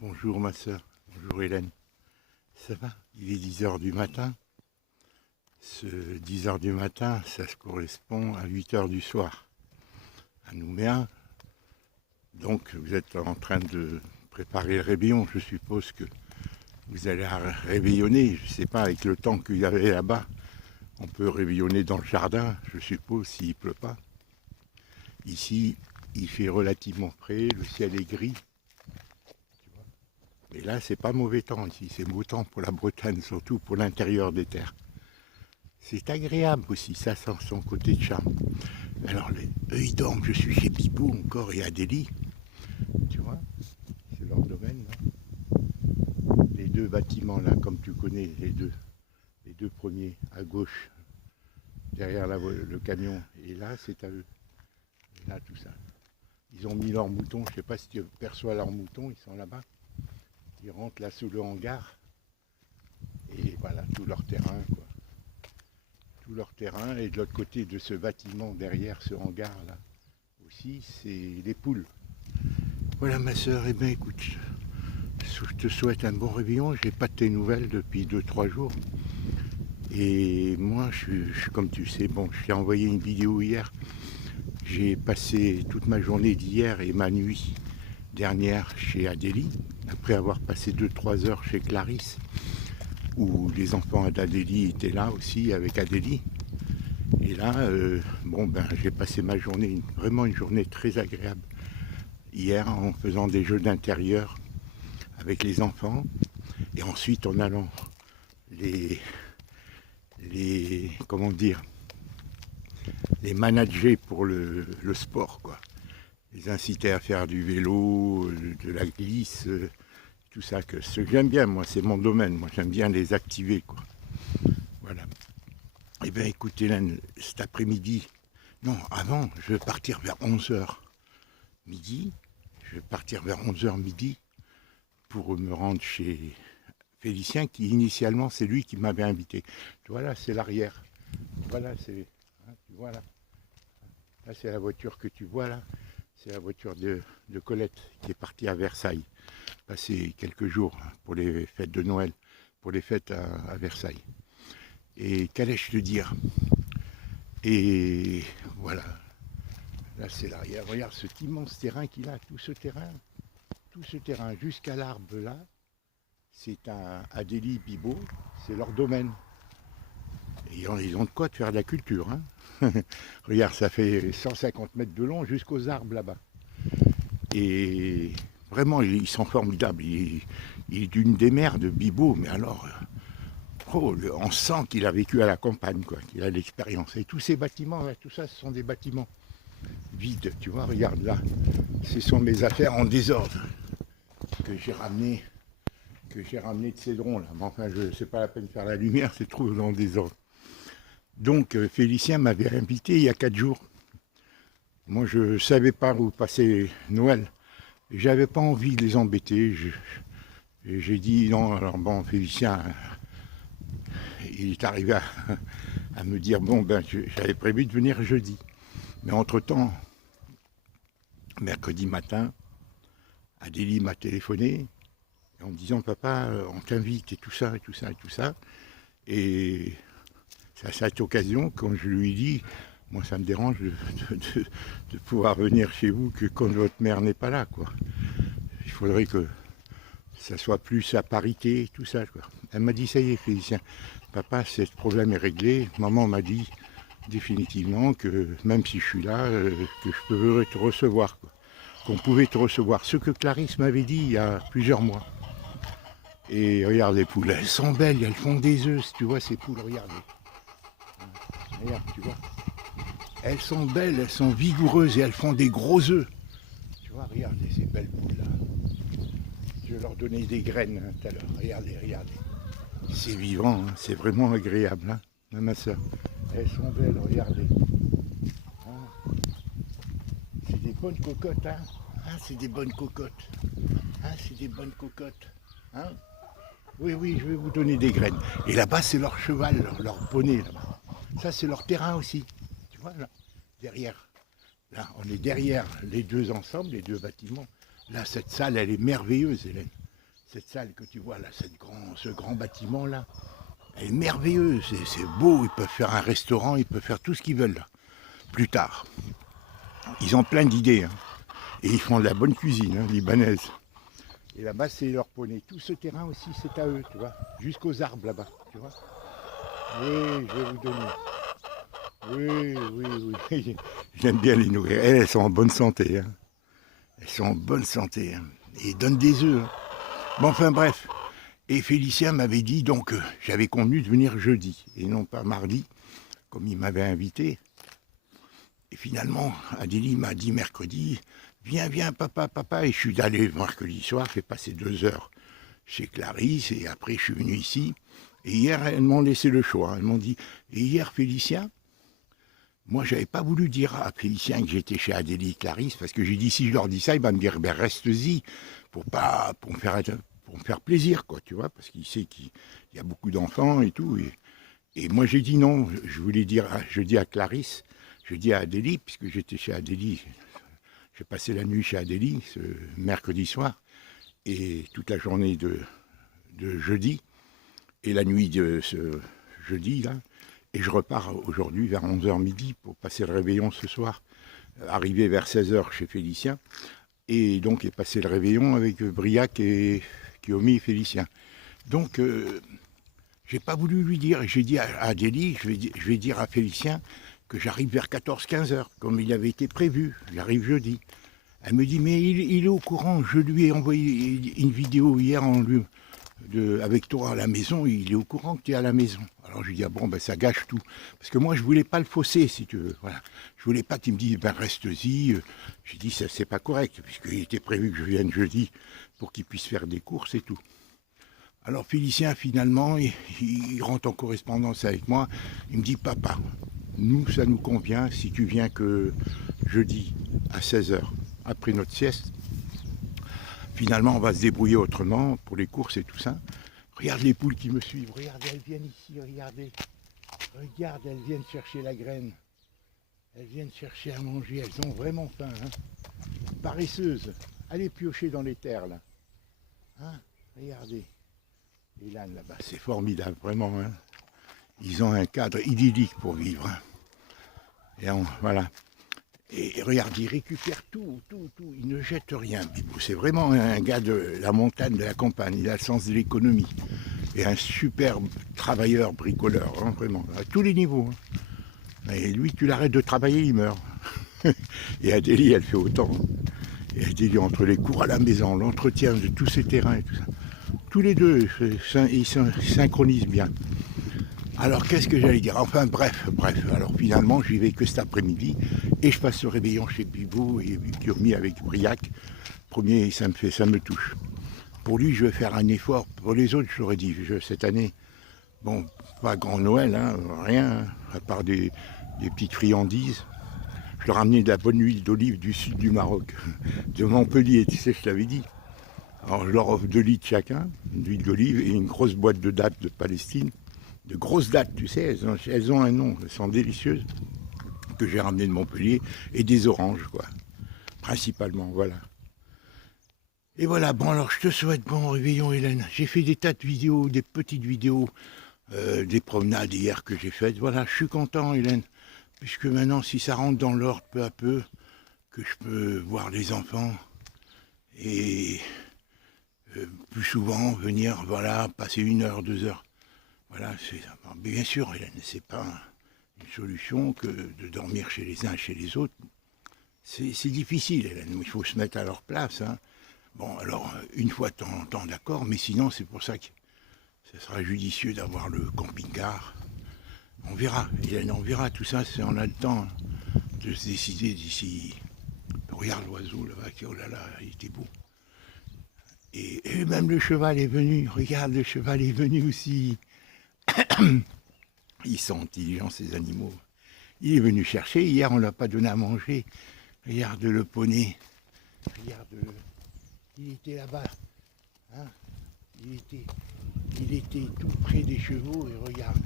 Bonjour ma soeur, bonjour Hélène. Ça va? Il est 10 heures du matin. Ce 10 heures du matin, ça se correspond à 8 heures du soir à Nouméa. Donc vous êtes en train de préparer le réveillon. Je suppose que vous allez réveillonner. Je ne sais pas, avec le temps qu'il y avait là-bas, on peut réveillonner dans le jardin, je suppose, s'il ne pleut pas. Ici, il fait relativement frais, le ciel est gris. Et là, c'est pas mauvais temps ici, c'est beau temps pour la Bretagne, surtout pour l'intérieur des terres. C'est agréable aussi, ça sent son côté de charme. Alors, eux, ils dorment, je suis chez Bibou encore et Adélie. Tu vois, c'est leur domaine, là. Les deux bâtiments, là, comme tu connais, les deux premiers, à gauche, derrière le camion. Et là, c'est à eux. Et là, tout ça. Ils ont mis leurs moutons, je sais pas si tu perçois leurs moutons, ils sont là-bas. Ils rentrent là sous le hangar et voilà tout leur terrain quoi. Tout leur terrain et de l'autre côté de ce bâtiment derrière ce hangar là aussi c'est les poules. Voilà ma soeur, et bien écoute, je te souhaite un bon réveillon, j'ai pas de tes nouvelles depuis 2-3 jours. Et moi comme tu sais, bon je t'ai envoyé une vidéo hier. J'ai passé toute ma journée d'hier et ma nuit dernière chez Adélie, après avoir passé 2-3 heures chez Clarisse, où les enfants d'Adélie étaient là aussi avec Adélie. Et là, j'ai passé ma journée, vraiment une journée très agréable, hier en faisant des jeux d'intérieur avec les enfants, et ensuite en allant comment dire, les manager pour le sport, quoi. Les inciter à faire du vélo, de la glisse, tout ça. Ce que j'aime bien, moi, c'est mon domaine. Moi, j'aime bien les activer, quoi. Voilà. Eh bien, écoutez, Hélène, cet après-midi, non, avant, je vais partir vers 11h midi. Je vais partir vers 11h midi pour me rendre chez Félicien, qui initialement, c'est lui qui m'avait invité. Voilà, c'est l'arrière. Voilà, c'est... Hein, tu vois là. Là, c'est la voiture que tu vois là. C'est la voiture de Colette qui est partie à Versailles, passer quelques jours pour les fêtes de Noël, pour les fêtes à Versailles. Et qu'allais-je te dire? Et voilà, là c'est l'arrière. Regarde cet immense terrain qu'il a, tout ce terrain jusqu'à l'arbre là, c'est un Adélie Bibot, c'est leur domaine. Et ils ont de quoi de faire de la culture, hein. Regarde, ça fait 150 mètres de long jusqu'aux arbres là-bas. Et vraiment, ils sont formidables. Il est d'une des mères de Bibot, mais alors, on sent qu'il a vécu à la campagne, quoi, qu'il a l'expérience. Et tous ces bâtiments, là, tout ça, ce sont des bâtiments vides. Tu vois, regarde là, ce sont mes affaires en désordre que j'ai ramené de Cédron là. Mais enfin, c'est pas la peine de faire la lumière, c'est trop dans le désordre. Donc Félicien m'avait invité il y a 4 jours. Moi je ne savais pas où passer Noël. J'avais pas envie de les embêter. J'ai dit non, alors bon, Félicien, il est arrivé à me dire bon ben j'avais prévu de venir jeudi. Mais entre-temps, mercredi matin, Adélie m'a téléphoné en me disant papa, on t'invite et tout ça et tout ça et tout ça. Et c'est à cette occasion, quand je lui ai dit, moi ça me dérange de pouvoir venir chez vous que quand votre mère n'est pas là, quoi. Il faudrait que ça soit plus à parité, tout ça, quoi. Elle m'a dit, ça y est, Félicien, papa, ce problème est réglé. Maman m'a dit définitivement que même si je suis là, que je peux te recevoir, quoi. Qu'on pouvait te recevoir. Ce que Clarisse m'avait dit il y a plusieurs mois. Et regarde les poules, elles sont belles, elles font des œufs, si tu vois ces poules, regarde. Regarde, tu vois. Elles sont belles, elles sont vigoureuses et elles font des gros œufs. Tu vois, regardez ces belles poules là. Je vais leur donner des graines tout à l'heure. Regardez, regardez. C'est vivant, hein. C'est vraiment agréable, hein, ma soeur. Elles sont belles, regardez. Hein, c'est des bonnes cocottes, hein. Ah, c'est des bonnes cocottes. Ah, c'est des bonnes cocottes. Hein. Oui, oui, je vais vous donner des graines. Et là-bas, c'est leur cheval, leur poney là-bas. Ça, c'est leur terrain aussi. Tu vois, là, derrière. Là, on est derrière les deux ensemble, les deux bâtiments. Là, cette salle, elle est merveilleuse, Hélène. cette salle que tu vois là, ce grand bâtiment là, elle est merveilleuse, c'est beau, ils peuvent faire un restaurant, ils peuvent faire tout ce qu'ils veulent là, plus tard. Ils ont plein d'idées, hein. Et ils font de la bonne cuisine, hein, libanaise. Et là-bas, c'est leur poney. Tout ce terrain aussi, c'est à eux, tu vois, jusqu'aux arbres là-bas, tu vois. Oui, je vais vous donner. Oui, oui, oui. J'aime bien les nourrir. Elles sont en bonne santé, hein. Elles sont en bonne santé, hein. Et ils donnent des œufs, hein. Bon, enfin bref. Et Félicien m'avait dit donc, j'avais convenu de venir jeudi et non pas mardi, comme il m'avait invité. Et finalement, Adélie m'a dit mercredi, viens, papa, papa. Et je suis allé mercredi soir, j'ai passé 2 heures chez Clarisse et après je suis venu ici. Et hier, elles m'ont laissé le choix. Elles m'ont dit, et hier, Félicien, moi, j'avais pas voulu dire à Félicien que j'étais chez Adélie et Clarisse, parce que j'ai dit, si je leur dis ça, il va me dire, ben reste-y, pour me faire plaisir, quoi, tu vois, parce qu'il sait qu'il y a beaucoup d'enfants et tout. Et moi, j'ai dit non, je voulais dire, je dis à Clarisse, je dis à Adélie, puisque j'étais chez Adélie, j'ai passé la nuit chez Adélie, ce mercredi soir, et toute la journée de jeudi, et la nuit de ce jeudi, là, et je repars aujourd'hui vers 11h midi pour passer le réveillon ce soir, arrivé vers 16h chez Félicien, et donc et passer le réveillon avec Briac et Kiomi et Félicien. Donc, j'ai pas voulu lui dire, j'ai dit à Adélie, je vais dire à Félicien que j'arrive vers 14-15h, comme il avait été prévu, j'arrive jeudi. Elle me dit, mais il est au courant, je lui ai envoyé une vidéo hier avec toi à la maison, il est au courant que tu es à la maison. Alors je lui dis, ah bon, ben ça gâche tout. Parce que moi, je voulais pas le fausser, si tu veux. Voilà. Je voulais pas qu'il me dise, ben reste-y. J'ai dit, ça c'est pas correct, puisqu'il était prévu que je vienne jeudi pour qu'il puisse faire des courses et tout. Alors Félicien, finalement, il rentre en correspondance avec moi. Il me dit, papa, nous, ça nous convient si tu viens que jeudi à 16h, après notre sieste. Finalement, on va se débrouiller autrement pour les courses et tout ça. Regarde les poules qui me suivent. Regardez, elles viennent ici, regardez. Regarde, elles viennent chercher la graine. Elles viennent chercher à manger. Elles ont vraiment faim, hein. Paresseuses. Allez piocher dans les terres, là. Hein, regardez. Et là, là-bas, c'est formidable, vraiment, hein. Ils ont un cadre idyllique pour vivre, hein. Et voilà. Et regarde, il récupère tout. Il ne jette rien, Bibou. C'est vraiment un gars de la montagne, de la campagne. Il a le sens de l'économie. Et un superbe travailleur, bricoleur, hein, vraiment, à tous les niveaux, hein. Et lui, tu l'arrêtes de travailler, il meurt. Et Adélie, elle fait autant. Et Adélie, entre les cours à la maison, l'entretien de tous ces terrains et tout ça. Tous les deux, ils synchronisent bien. Alors, qu'est-ce que j'allais dire? Enfin, bref. Alors, finalement, j'y vais que cet après-midi. Et je passe le réveillon chez Bibou et Kiomi avec Briac. Premier, ça me touche. Pour lui, je vais faire un effort. Pour les autres, je l'aurais dit, cette année, bon, pas grand Noël, hein, rien, à part des petites friandises. Je leur ai ramené de la bonne huile d'olive du sud du Maroc, de Montpellier, tu sais, je t'avais dit. Alors, je leur offre 2 litres chacun, d'huile d'olive et une grosse boîte de dattes de Palestine. De grosses dattes, tu sais, elles ont un nom, elles sont délicieuses, que j'ai ramené de Montpellier, et des oranges, quoi, principalement, voilà. Et voilà, bon alors je te souhaite bon réveillon Hélène. J'ai fait des tas de vidéos, des petites vidéos, des promenades hier que j'ai faites. Voilà, je suis content Hélène, puisque maintenant si ça rentre dans l'ordre peu à peu, que je peux voir les enfants et plus souvent venir, voilà, passer 1 heure, 2 heures. Voilà, bien sûr Hélène, c'est pas une solution que de dormir chez les uns, chez les autres. C'est difficile Hélène, il faut se mettre à leur place, hein. Bon, alors, une fois de temps en temps, d'accord, mais sinon, c'est pour ça que ce sera judicieux d'avoir le camping-car. On verra, Hélène, on verra, tout ça, on a le temps de se décider d'ici. Regarde l'oiseau là-bas, oh là là, il était beau. Et même le cheval est venu, regarde, le cheval est venu aussi. Ils sont intelligents, ces animaux. Il est venu chercher, hier, on ne l'a pas donné à manger. Regarde le poney, regarde-le. Il était là-bas, hein, il était tout près des chevaux et regarde,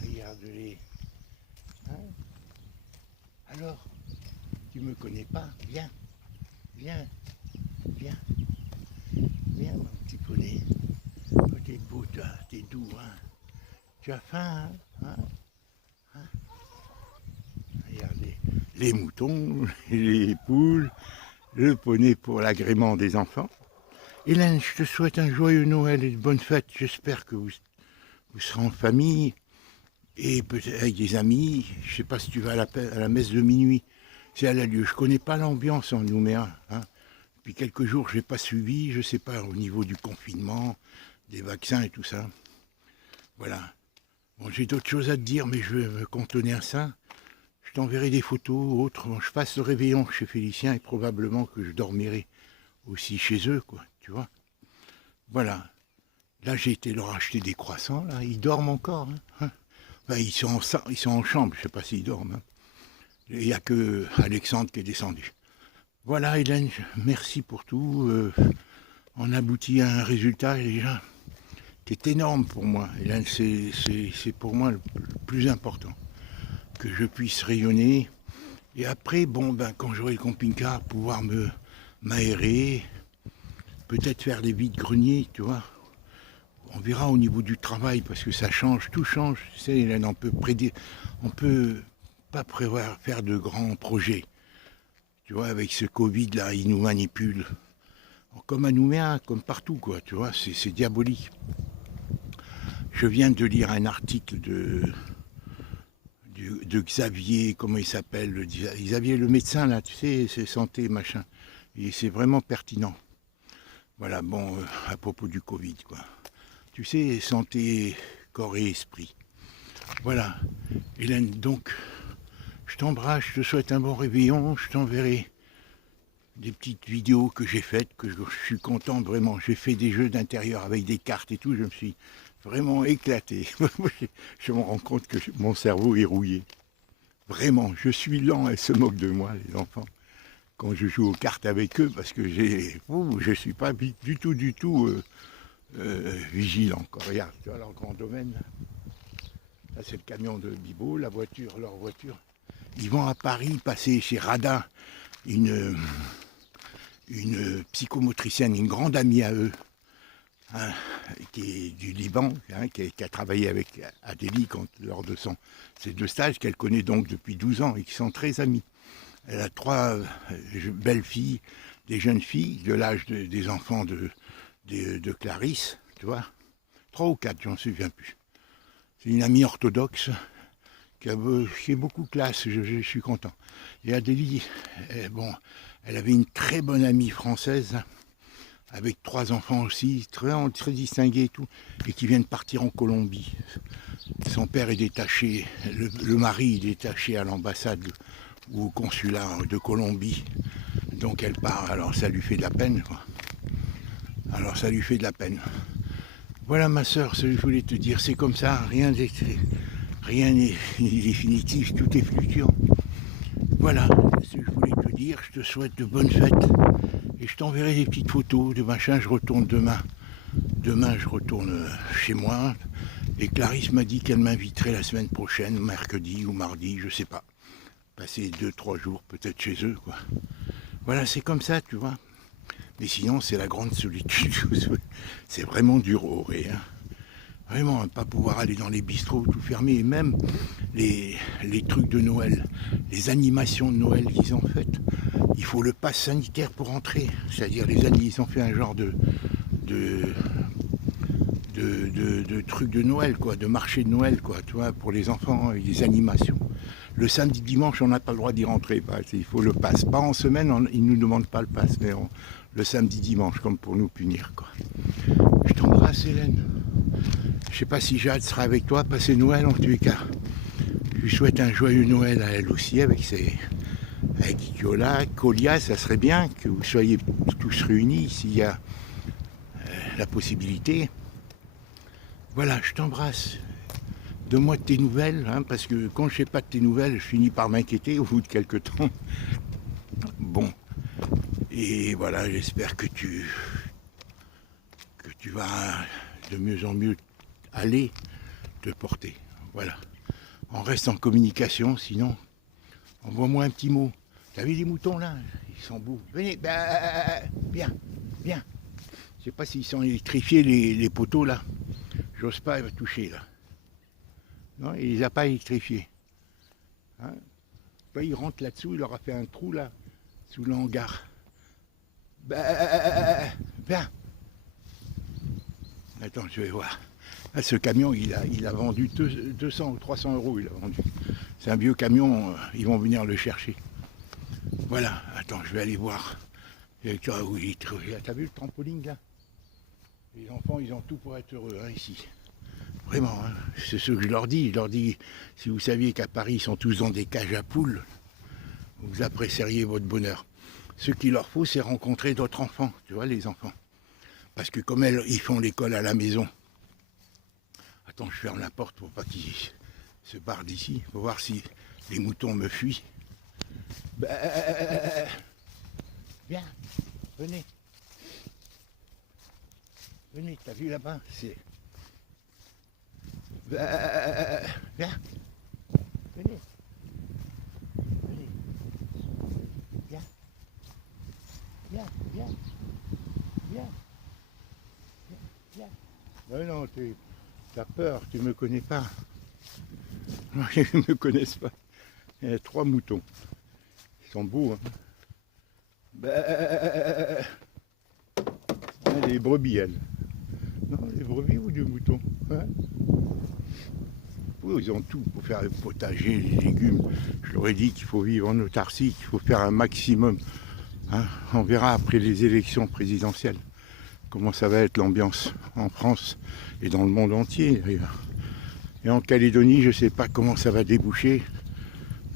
regarde-les, hein. Alors, tu me connais pas, viens, Viens, viens mon petit poney. Oh, t'es beau, toi, t'es doux, hein. Tu as faim, hein, hein. Regarde les moutons, les poules, le poney pour l'agrément des enfants. Hélène, je te souhaite un joyeux Noël et de bonnes fêtes. J'espère que vous serez en famille et peut-être avec des amis. Je ne sais pas si tu vas à la messe de minuit. Si elle a lieu. Je ne connais pas l'ambiance en Nouméa. Hein. Depuis quelques jours, je n'ai pas suivi. Je ne sais pas au niveau du confinement, des vaccins et tout ça. Voilà. Bon, j'ai d'autres choses à te dire, mais je vais me cantonner à ça. Je t'enverrai des photos, autres. Je passe le réveillon chez Félicien et probablement que je dormirai aussi chez eux, quoi, tu vois. Voilà. Là, j'ai été leur acheter des croissants, là. Ils dorment encore, hein. Enfin, ils sont en chambre, je ne sais pas s'ils dorment. Hein. Il n'y a que Alexandre qui est descendu. Voilà, Hélène, merci pour tout. On aboutit à un résultat déjà qui est énorme pour moi. Hélène, c'est pour moi le plus important. Que je puisse rayonner. Et après, bon, ben, quand j'aurai le camping-car, pouvoir m'aérer, peut-être faire des vides-greniers, tu vois. On verra au niveau du travail, parce que ça change, tout change. Tu sais, Hélène, on peut pas prévoir faire de grands projets. Tu vois, avec ce Covid là, il nous manipule. Comme à Nouméa, comme partout, quoi, tu vois, c'est diabolique. Je viens de lire un article de Xavier, comment il s'appelle, Xavier le médecin, là, tu sais, c'est santé, machin. Et c'est vraiment pertinent. Voilà, bon, à propos du Covid, quoi. Tu sais, santé, corps et esprit. Voilà. Hélène, donc, je t'embrasse, je te souhaite un bon réveillon, je t'enverrai des petites vidéos que j'ai faites, que je suis content vraiment. J'ai fait des jeux d'intérieur avec des cartes et tout, je me suis vraiment éclaté. Je me rends compte que mon cerveau est rouillé. Vraiment, je suis lent, elles se moquent de moi, les enfants, quand je joue aux cartes avec eux, parce que je ne suis pas du tout vigilant. Quoi. Regarde, tu vois leur grand domaine. Là, c'est le camion de Bibo, leur voiture. Ils vont à Paris passer chez Radin, une psychomotricienne, une grande amie à eux, hein, qui est du Liban, hein, qui a travaillé avec Adélie lors de ses 2 stages, qu'elle connaît donc depuis 12 ans et qui sont très amis. Elle a 3 belles filles, des jeunes filles de l'âge des enfants de Clarisse, tu vois, 3 ou 4, j'en souviens plus. C'est une amie orthodoxe qui est beaucoup classe, je suis content. Et Adélie, bon, elle avait une très bonne amie française, avec 3 enfants aussi, très distingués et tout, et qui viennent partir en Colombie. Son père est détaché, le mari est détaché à l'ambassade ou au consulat de Colombie. Donc elle part, alors ça lui fait de la peine, quoi. Alors ça lui fait de la peine. Voilà ma soeur, ce que je voulais te dire, c'est comme ça, rien n'est définitif, tout est fluctuant. Voilà ce que je voulais te dire, je te souhaite de bonnes fêtes. Et je t'enverrai des petites photos de machin, je retourne demain. Demain, je retourne chez moi. Et Clarisse m'a dit qu'elle m'inviterait la semaine prochaine, mercredi ou mardi, je sais pas. Passer 2-3 jours peut-être chez eux, quoi. Voilà, c'est comme ça, tu vois. Mais sinon, c'est la grande solitude. C'est vraiment dur au ré, hein. Vraiment, ne pas pouvoir aller dans les bistrots, tout fermé. Et même les trucs de Noël, les animations de Noël qu'ils ont faites, il faut le pass sanitaire pour entrer. C'est-à-dire, ils ont fait un genre de trucs de Noël, quoi, de marché de Noël, quoi, tu vois, pour les enfants, et des animations. Le samedi, dimanche, on n'a pas le droit d'y rentrer. Il faut le pass. Pas en semaine, ils ne nous demandent pas le pass, mais le samedi, dimanche, comme pour nous punir, quoi. Je t'embrasse, Hélène. Je sais pas si Jade sera avec toi, passer Noël en tous les cas. Je lui souhaite un joyeux Noël à elle aussi, avec Colia, ça serait bien que vous soyez tous réunis s'il y a la possibilité. Voilà, je t'embrasse. Donne-moi de tes nouvelles, hein, parce que quand je ne sais pas de tes nouvelles, je finis par m'inquiéter au bout de quelques temps. Bon, et voilà, j'espère que tu vas de mieux en mieux aller te porter. Voilà. On reste en communication, sinon, envoie-moi un petit mot. T'as vu les moutons là? Ils sont beaux. Venez, bah, viens. viens, viens. Je sais pas s'ils sont électrifiés les poteaux là. J'ose pas toucher là. Non, il les a pas électrifiés. Hein, toi, il rentre là-dessous, il leur a fait un trou là, sous le hangar. Viens. Attends, je vais voir. Ah, ce camion, il a vendu 200 ou 300 euros, il a vendu. C'est un vieux camion, ils vont venir le chercher. Voilà, attends, je vais aller voir. Oui, t'as vu le trampoline là? Les enfants, ils ont tout pour être heureux hein, ici. Vraiment, hein, c'est ce que je leur dis. Je leur dis, si vous saviez qu'à Paris, ils sont tous dans des cages à poules, vous apprécieriez votre bonheur. Ce qu'il leur faut, c'est rencontrer d'autres enfants, tu vois, les enfants. Parce que comme ils font l'école à la maison. Attends, je ferme la porte pour pas qu'ils se barrent d'ici. Faut voir si les moutons me fuient. Viens, venez. Venez, t'as vu là-bas, c'est... Viens. Venez. Venez. Viens. Viens, viens. Viens. Viens. Ouais, non, t'as peur, tu me connais pas. Ils ne me connaissent pas. Il y a 3 moutons. Ils sont beaux, hein. Les brebis, elles. Non, les brebis ou des moutons hein. Oui, ils ont tout pour faire le potager, les légumes. Je leur ai dit qu'il faut vivre en autarcie, qu'il faut faire un maximum. Hein. On verra après les élections présidentielles comment ça va être l'ambiance en France et dans le monde entier d'ailleurs. Et en Calédonie, je ne sais pas comment ça va déboucher.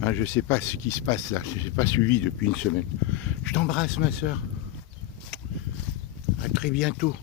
Hein, je ne sais pas ce qui se passe là. Je n'ai pas suivi depuis une semaine. Je t'embrasse ma soeur. À très bientôt.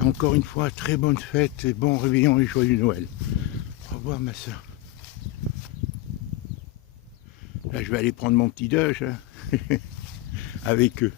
Encore une fois, très bonne fête et bon réveillon et joyeux Noël. Au revoir ma soeur. Là je vais aller prendre mon petit déj hein, avec eux.